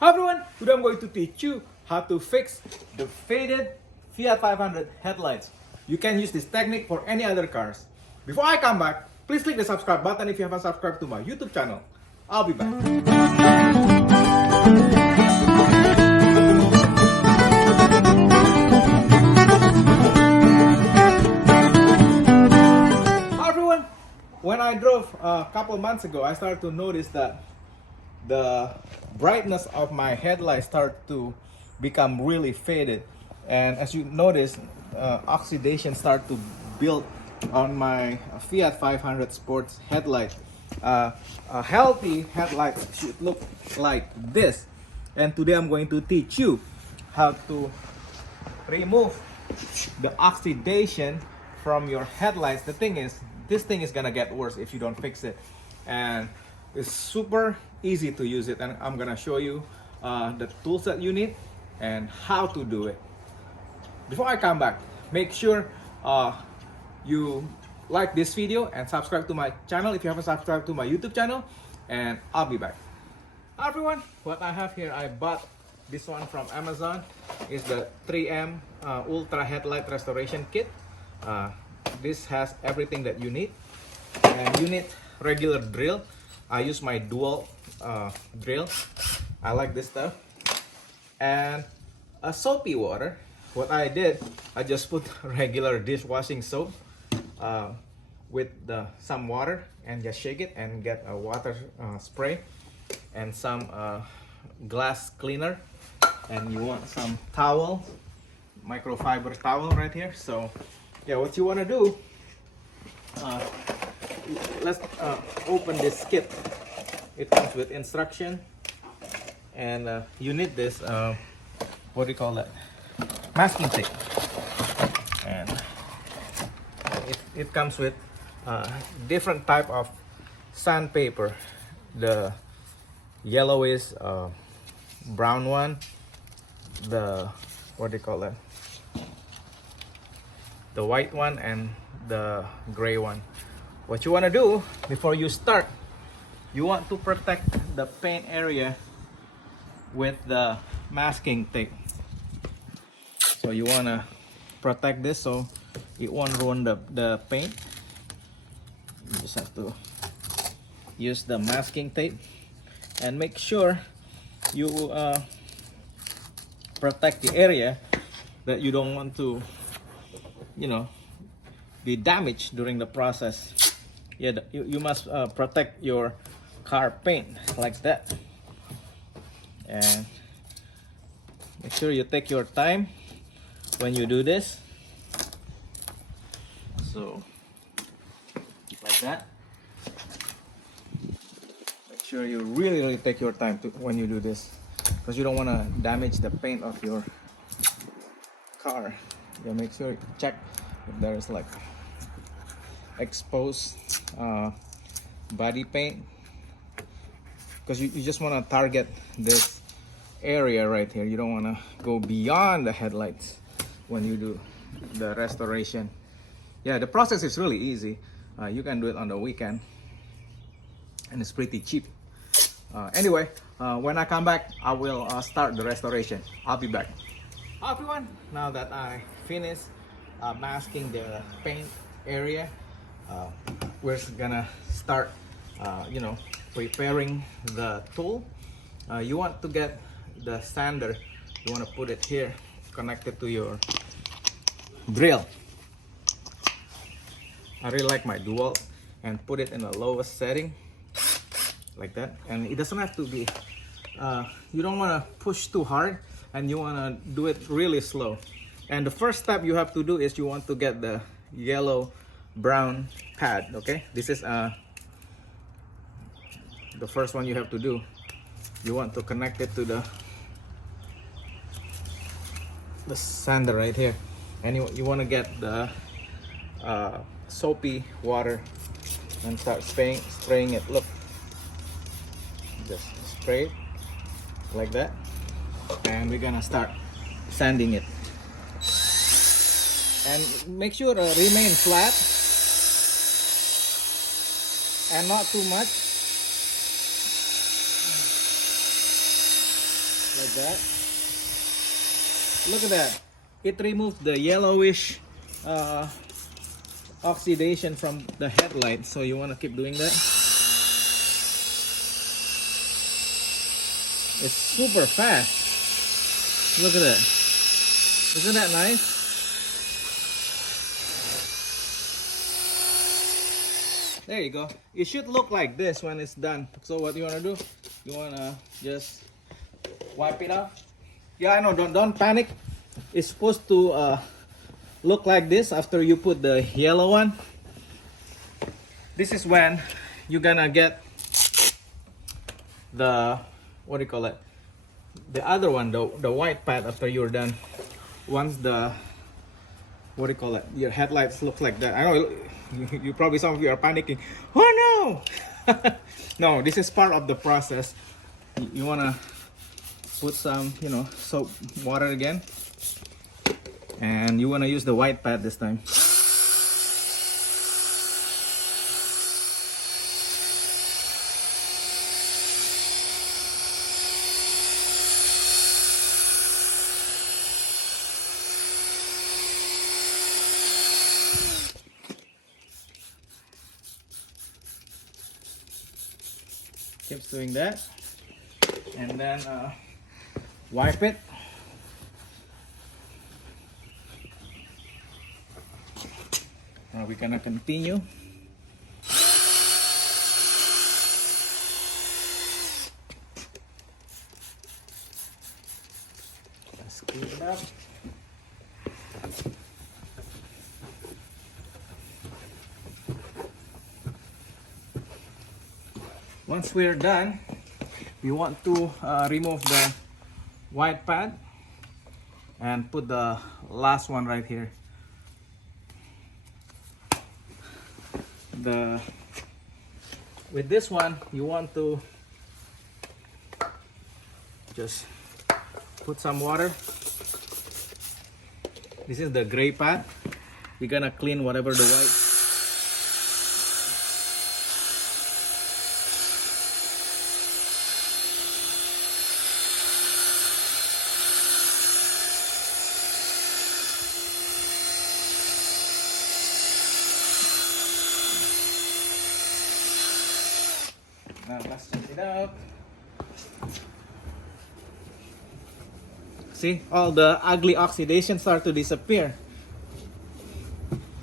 Hi everyone, today I'm going to teach you how to fix the faded Fiat 500 headlights. You can use this technique for any other cars. Before I come back, please click the subscribe button if you haven't subscribed to my YouTube channel. I'll be back. Hi everyone, when I drove a couple months ago, I started to notice that the brightness of my headlights started to become really faded, and as you notice, oxidation started to build on my Fiat 500 Sports headlight. A healthy headlight should look like this, and today I'm going to teach you how to remove the oxidation from your headlights. The thing is, this thing is gonna get worse if you don't fix it, and it's super easy to use it, and I'm gonna show you the tools that you need and how to do it. Before I come back, make sure you like this video and subscribe to my channel if you haven't subscribed to my YouTube channel, and I'll be back. Hi everyone, what I have here, I bought this one from Amazon. Is the 3M Ultra Headlight Restoration Kit. This has everything that you need, and you need regular drill. I use my DEWALT drill. I like this stuff. And a soapy water. What I did, I just put regular dishwashing soap with some water and just shake it and get a water spray and some glass cleaner. And you want some towel, microfiber towel right here. So yeah, what you want to do, let's open this kit. It comes with instruction, and you need this what do you call that, masking tape, and it comes with different type of sandpaper. The yellowish brown one, the what do you call that, the white one, and the gray one. What you want to do before you start, you want to protect the paint area with the masking tape. So you want to protect this so it won't ruin the paint. You just have to use the masking tape and make sure you protect the area that you don't want to, be damaged during the process. Yeah, you must protect your car paint like that, and make sure you take your time when you do this. So like that. Make sure you really take your time when you do this, because you don't want to damage the paint of your car. Yeah, make sure you check if there is like exposed body paint, because you just want to target this area right here. You don't want to go beyond the headlights when you do the restoration. Yeah, the process is really easy. You can do it on the weekend, and it's pretty cheap. Anyway, when I come back, I will start the restoration. I'll be back. Hi everyone, now that I finished masking the paint area, we're gonna start preparing the tool. You want to get the sander. You want to put it here, connected to your drill. I really like my DEWALT, and put it in the lowest setting like that. And it doesn't have to be you don't want to push too hard, and you want to do it really slow. And the first step you have to do is you want to get the yellow brown pad. Okay, this is the first one you have to do. You want to connect it to the sander right here, and you want to get the soapy water and start spraying it. Look, just spray it like that, and we're gonna start sanding it. And make sure remain flat and not too much. like that. Look at that. It removed the yellowish oxidation from the headlight. So you want to keep doing that. It's super fast. Look at that. Isn't that nice? There you go. It should look like this when it's done. So what you want to do? You want to just wipe it off. Yeah, I know. Don't panic. It's supposed to look like this after you put the yellow one. This is when you're gonna get the, what do you call it? The other one, the white pad after you're done. Once the, what do you call it? Your headlights look like that. I know you probably, some of you are panicking. Oh no! No, this is part of the process. You wanna put some, you know, soap water again, and you wanna use the white pad this time. Keeps doing that, and then wipe it. Now we're gonna continue. Let's clean it up. Once we're done, we want to remove the white pad and put the last one right here. With this one, you want to just put some water. This is the gray pad. We're gonna clean whatever the white. Now let's check it out. See, all the ugly oxidation start to disappear.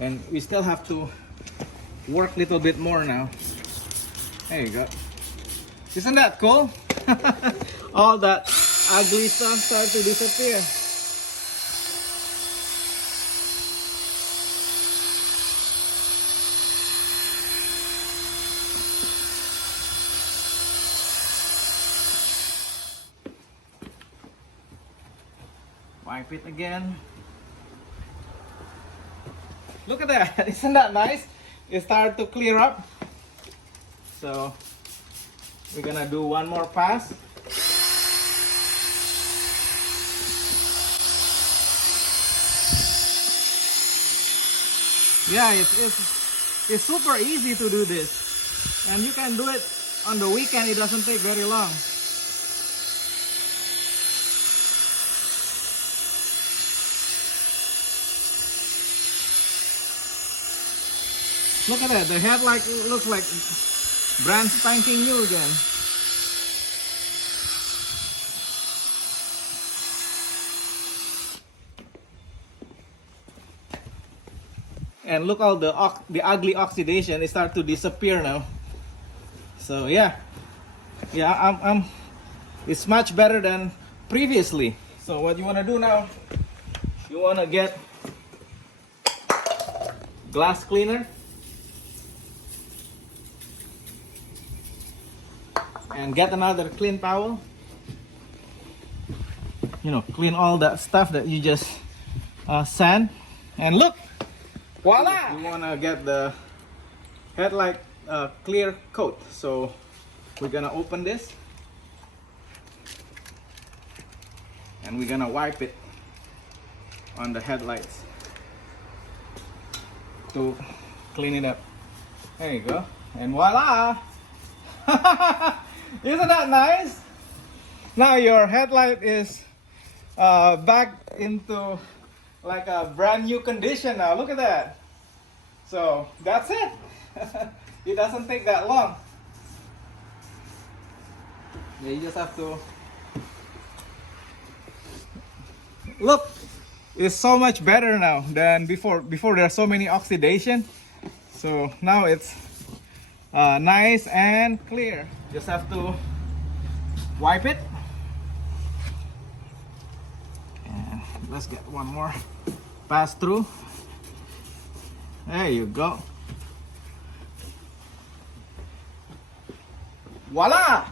And we still have to work a little bit more now. There you go. Isn't that cool? All that ugly stuff start to disappear. Wipe it again. Look at that. Isn't that nice? It started to clear up. So we're gonna do one more pass. Yeah, it's super easy to do this, and you can do it on the weekend. It doesn't take very long. Look at that, the headlight looks like brand spanking new again. And look, all the ugly oxidation, it starts to disappear now. So yeah, it's much better than previously. So what you want to do now, you want to get glass cleaner. And get another clean towel. You know, clean all that stuff that you just sand. And look, voila! You want to get the headlight clear coat. So we're gonna open this, and we're gonna wipe it on the headlights to clean it up. There you go. And voila! Isn't that nice? Now your headlight is back into like a brand new condition now. Look at that. So that's it. It doesn't take that long. Yeah, you just have to look. It's so much better now than before. Before there's so many oxidation. So now it's nice and clear. Just have to wipe it. And let's get one more pass through. There you go. Voila!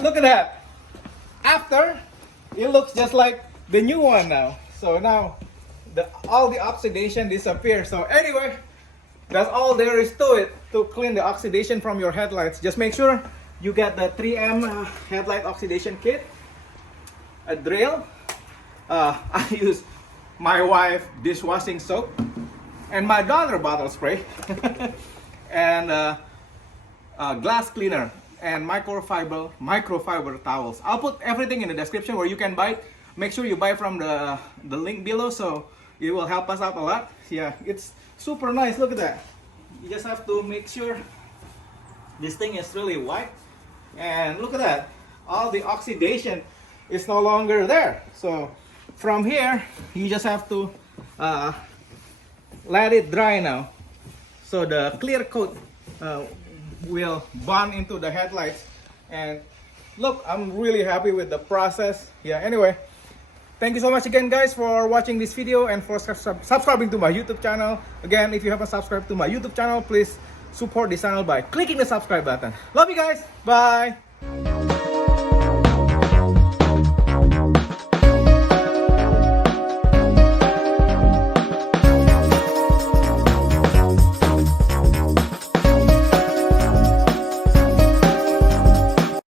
Look at that. After, it looks just like the new one now. So now all the oxidation disappears. So anyway, that's all there is to it to clean the oxidation from your headlights. Just make sure you get the 3M headlight oxidation kit, a drill. I use my wife dishwashing soap and my daughter bottle spray and glass cleaner and microfiber towels. I'll put everything in the description where you can buy it. Make sure you buy from the link below, so it will help us out a lot. Yeah, it's super nice. Look at that. You just have to make sure this thing is really white. And look at that. All the oxidation is no longer there. So from here, you just have to let it dry now. So the clear coat will bond into the headlights. And look, I'm really happy with the process. Yeah, anyway. Thank you so much again, guys, for watching this video and for subscribing to my YouTube channel. Again, if you haven't subscribed to my YouTube channel, please support this channel by clicking the subscribe button. Love you guys. Bye.